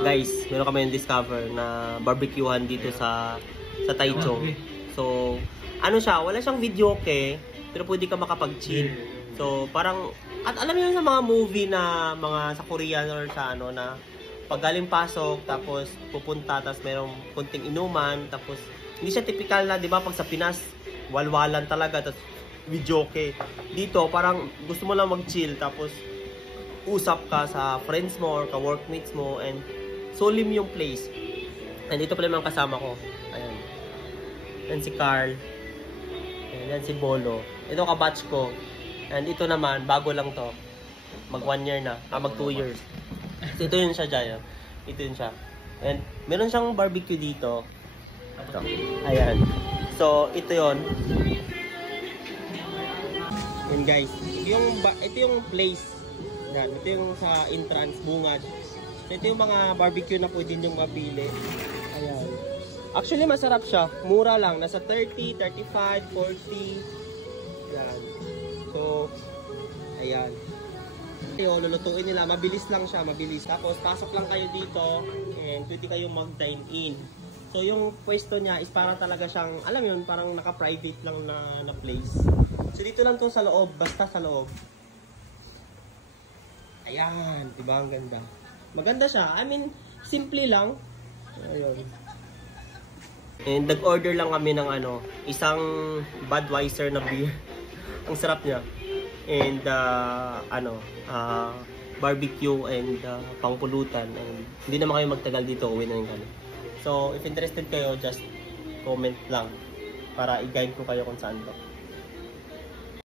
Guys, meron kami yung discover na barbecuehan dito sa Taichung. So, ano siya, wala siyang videoke, pero pwede ka makapag-chill. So, parang, at alam niyo sa mga movie na mga sa Korean or sa ano na pag galing pasok, tapos pupunta, tapos merong kunting inuman, tapos hindi siya typical na, di ba, pag sa Pinas, walwalan talaga, tapos videoke. Dito, parang gusto mo lang mag-chill, tapos usap ka sa friends mo or ka-workmates mo, and solemn yung place. And dito pala yung kasama ko. Ayan. Yan si Carl. Ayan, yan si Bolo. Ito ka-batch ko. And ito naman, bago lang to. Mag 1 year na. Mag 2 years. So, ito yun siya dyan. Ito yun siya. And meron siyang barbecue dito. Ito. Ayan. So, ito yun. And guys, ito yung place. Yan. Ito yung sa entrance, bungad. So, ito yung mga barbecue na pwede niyong mapili. Ayan. Actually, masarap siya. Mura lang. Nasa 30, 35, 40. Yan. So, ayan. Ito, lulutuin nila. Mabilis lang siya, mabilis. Tapos, pasok lang kayo dito and pwede kayong mag-dine in. So, yung pwesto niya is parang talaga siyang, alam yun, parang naka-private lang na place. So, dito lang to sa loob, basta sa loob. Ayan, diba? Ang ganda. Maganda siya. I mean, simple lang. Ayun. And nag-order lang kami ng isang Budweiser na beer. Ang sarap niya. And barbecue and pangpulutan. And hindi naman kayo magtagal dito, uwi na yung kami. So, if interested kayo, just comment lang para i-guide ko kayo kung saan to.